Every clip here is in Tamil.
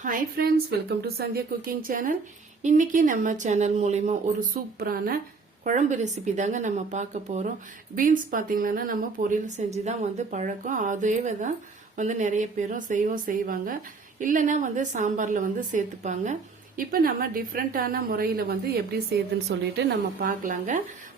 Hi friends welcome to Sandhya cooking channel இன்னைக்கு நம்ம சேனல் மூலிமா ஒரு சூப்பரான குழம்பு ரெசிபி தாங்க நம்ம பார்க்க போறோம். பீன்ஸ் பார்த்தீங்கன்னா நம்ம பொரியல் செஞ்சு தான் வந்து பழக்கம். அதுவே தான் வந்து நிறைய பேரும் செய்வோம் செய்வாங்க. இல்லைன்னா வந்து சாம்பாரில் வந்து சேர்த்துப்பாங்க. இப்போ நம்ம டிஃப்ரெண்டான முறையில வந்து எப்படி செய்யுதுன்னு சொல்லிட்டு நம்ம பார்க்கலாங்க.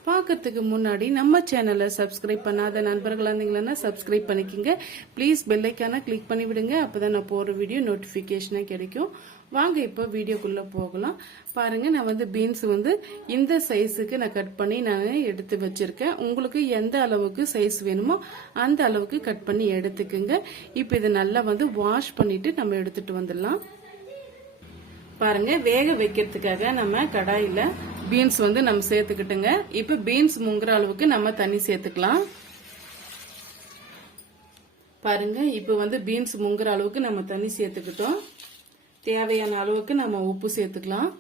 பார்க்கறதுக்கு முன்னாடி நம்ம சேனலை சப்ஸ்கிரைப் பண்ணாத நண்பர்களாக இருந்தீங்கன்னா சப்ஸ்கிரைப் பண்ணிக்கோங்க. ப்ளீஸ் பெல்லைக்கான கிளிக் பண்ணி விடுங்க. அப்பதான் நான் போகிற வீடியோ நோட்டிஃபிகேஷனாக கிடைக்கும். வாங்க இப்போ வீடியோக்குள்ளே போகலாம். பாருங்கள் நான் வந்து பீன்ஸ் வந்து இந்த சைஸுக்கு நான் கட் பண்ணி நான் எடுத்து வச்சிருக்கேன். உங்களுக்கு எந்த அளவுக்கு சைஸ் வேணுமோ அந்த அளவுக்கு கட் பண்ணி எடுத்துக்குங்க. இப்போ இதை நல்லா வந்து வாஷ் பண்ணிவிட்டு நம்ம எடுத்துகிட்டு வந்துடலாம். பாருங்க வேக வைக்கிறதுக்காக நம்ம கடாயில பீன்ஸ் வந்து நம்ம சேர்த்துக்கிட்டுங்க. இப்ப பீன்ஸ் முங்குற அளவுக்கு நம்ம தண்ணி சேர்த்துக்கலாம். பாருங்க இப்ப வந்து பீன்ஸ் முங்குற அளவுக்கு நம்ம தண்ணி சேர்த்துக்கிட்டோம். தேவையான அளவுக்கு நம்ம உப்பு சேர்த்துக்கலாம்.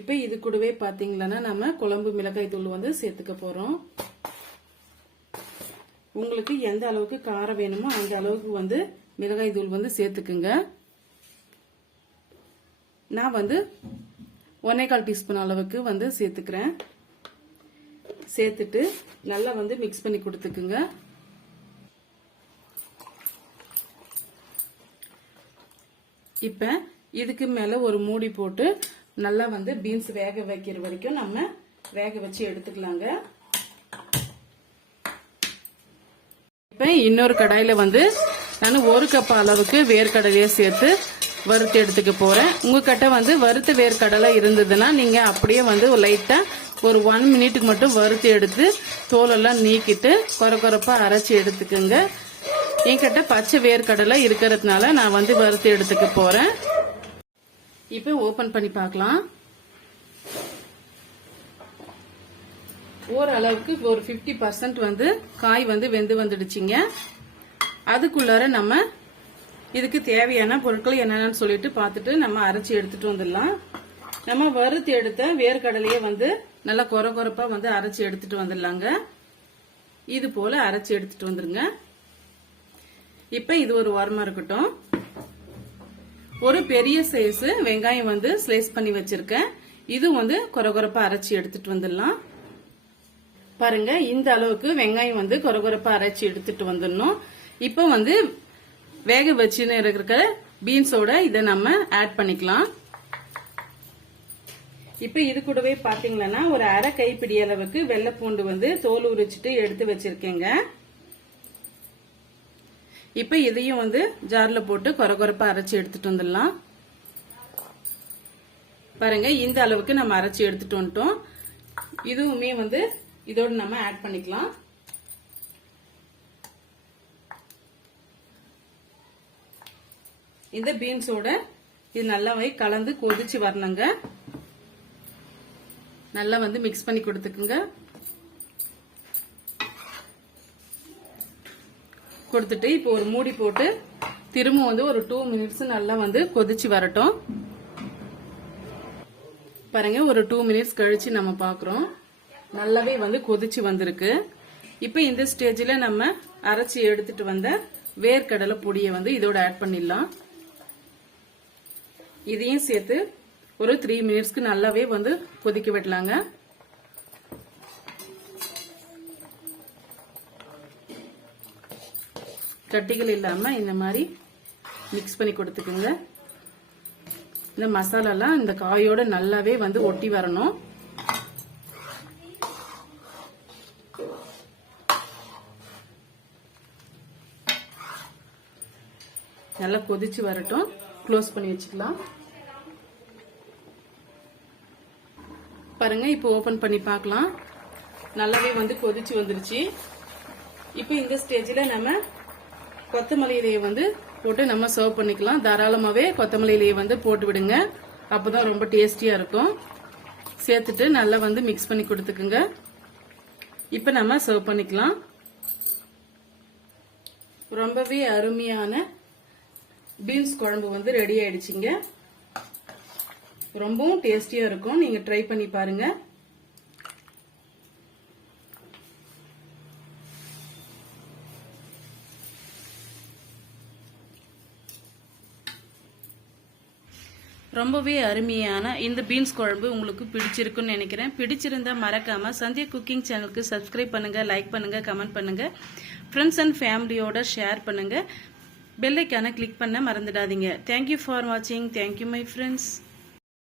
இப்ப இது கூடவே பாத்தீங்கன்னா நம்ம குழம்பு மிளகாய் தூள் வந்து சேர்த்துக்க போறோம். உங்களுக்கு எந்த அளவுக்கு காரம் வேணுமோ அந்த அளவுக்கு வந்து மிளகாய் தூள் வந்து சேர்த்துக்குங்க. நான் வந்து ஒன்னே கால் டீஸ்பூன் அளவுக்கு வந்து சேர்த்துக்கிறேன். சேர்த்துட்டு நல்லா வந்து மிக்ஸ் பண்ணி கொடுத்துக்குங்க. இப்ப இதுக்கு மேல ஒரு மூடி போட்டு நல்லா வந்து பீன்ஸ் வேக வைக்கிற வரைக்கும் நம்ம வேக வச்சு எடுத்துக்கலாங்க. இப்ப இன்னொரு கடாயில வந்து நான் ஒரு கப் அளவுக்கு வேர்க்கடலையை சேர்த்து வறுத்து எடுத்துக்க போறேன். உங்ககிட்ட வந்து வறுத்த வேர்க்கடலை இருந்ததுன்னா நீங்க அப்படியே வந்து லைட்டா ஒரு ஒன் மினிட்டுக்கு மட்டும் வறுத்து எடுத்து தோலெல்லாம் நீக்கிட்டு கொர கொரப்பா அரைச்சி எடுத்துக்கோங்க. என்கிட்ட பச்சை வேர்க்கடலை இருக்கிறதுனால நான் வந்து வறுத்து எடுத்துக்க போறேன். இப்போ ஓபன் பண்ணி பார்க்கலாம். ஓரளவுக்கு ஒரு 50% பர்சன்ட் வந்து காய் வந்து வெந்து வந்துடுச்சிங்க. அதுக்குள்ளார நம்ம இதுக்கு தேவையான பொருட்கள் என்னென்னு சொல்லிட்டு பார்த்துட்டு நம்ம அரைச்சி எடுத்துட்டு வந்துடலாம். நம்ம வறுத்து எடுத்த வேர்க்கடலையே வந்து நல்லா கொர குறைப்பா வந்து அரைச்சி எடுத்துட்டு வந்துடலாங்க. இது போல அரைச்சி எடுத்துட்டு வந்துருங்க. இப்ப இது ஒரு வாரமா இருக்கட்டும். ஒரு பெரிய சைஸ் வெங்காயம் வந்து ஸ்லைஸ் பண்ணி வச்சிருக்கேன். இது வந்து கொர அரைச்சி எடுத்துட்டு வந்துடலாம். பாருங்க இந்த அளவுக்கு வெங்காயம் வந்து கொர அரைச்சி எடுத்துட்டு வந்துடணும். இப்போ வந்து வேக வச்சுன்னு இருக்கிற பீன்ஸோட இதை நம்ம ஆட் பண்ணிக்கலாம். இப்ப இது கூடவே பாத்தீங்கன்னா ஒரு அரை கைப்பிடி அளவுக்கு வெள்ளைப்பூண்டு வந்து தோல் உரிச்சிட்டு எடுத்து வச்சிருக்கேங்க. இப்ப இதையும் வந்து ஜார்ல போட்டு கொர கொரப்பா அரைச்சி எடுத்துட்டு வந்துடலாம். பாருங்க இந்த அளவுக்கு நம்ம அரைச்சி எடுத்துட்டு வந்துட்டோம். இதுவுமே வந்து இதோட நம்ம ஆட் பண்ணிக்கலாம். இந்த பீன்ஸோட இது நல்லாவே கலந்து கொதிச்சு வரணுங்க. நல்லா வந்து மிக்ஸ் பண்ணி கொடுத்துக்குங்க. கொடுத்துட்டு இப்போ ஒரு மூடி போட்டு திரும்ப வந்து ஒரு டூ மினிட்ஸ் நல்லா வந்து கொதிச்சு வரட்டும். பாருங்க ஒரு டூ மினிட்ஸ் கழிச்சு நம்ம பாக்குறோம். நல்லாவே வந்து கொதிச்சு வந்திருக்கு. இப்போ இந்த ஸ்டேஜில் நம்ம அரைச்சி எடுத்துட்டு வந்த வேர்க்கடலை பொடியை வந்து இதோட ஆட் பண்ணிடலாம். இதையும் சேர்த்து ஒரு த்ரீ மினிட்ஸ்க்கு நல்லாவே வந்து கொதிக்க விடலாங்க. கட்டிகள் இல்லாம இந்த மாதிரி மிக்ஸ் பண்ணி கொடுத்துக்குங்க. இந்த மசாலாலாம் இந்த காயோட நல்லாவே வந்து ஒட்டி வரணும். நல்லா கொதிச்சு வரட்டும். க்ளோஸ் பண்ணி வச்சுக்கலாம். பாருங்க இப்போ ஓபன் பண்ணி பார்க்கலாம். நல்லாவே வந்து கொதிச்சு வந்துருச்சு. இப்போ இந்த ஸ்டேஜில் நம்ம கொத்தமல்லி இலையை வந்து போட்டு நம்ம சர்வ் பண்ணிக்கலாம். தாராளமாகவே கொத்தமல்லி இலையை வந்து போட்டு விடுங்க. அப்போதான் ரொம்ப டேஸ்டியாக இருக்கும். சேர்த்துட்டு நல்லா வந்து மிக்ஸ் பண்ணி கொடுத்துக்குங்க. இப்போ நம்ம சர்வ் பண்ணிக்கலாம். ரொம்பவே அருமையான பீன்ஸ் குழம்பு வந்து ரெடி ஆயிடுச்சுங்க. ரொம்பவும் டேஸ்டியா இருக்கும். நீங்க ட்ரை பண்ணி பாருங்க. ரொம்பவே அருமையான இந்த பீன்ஸ் குழம்பு உங்களுக்கு பிடிச்சிருக்குன்னு நினைக்கிறேன். பிடிச்சிருந்தா மறக்காம சந்தியா குக்கிங் சேனலுக்கு சப்ஸ்கிரைப் பண்ணுங்க லைக் பண்ணுங்க கமெண்ட் பண்ணுங்க. ஃப்ரெண்ட்ஸ் அண்ட் ஃபேமிலியோட ஷேர் பண்ணுங்க. பெல்லைக்கான கிளிக் பண்ண மறந்துடாதீங்க. தேங்க்யூ ஃபார் வாட்சிங் தேங்க்யூ மை ஃப்ரெண்ட்ஸ்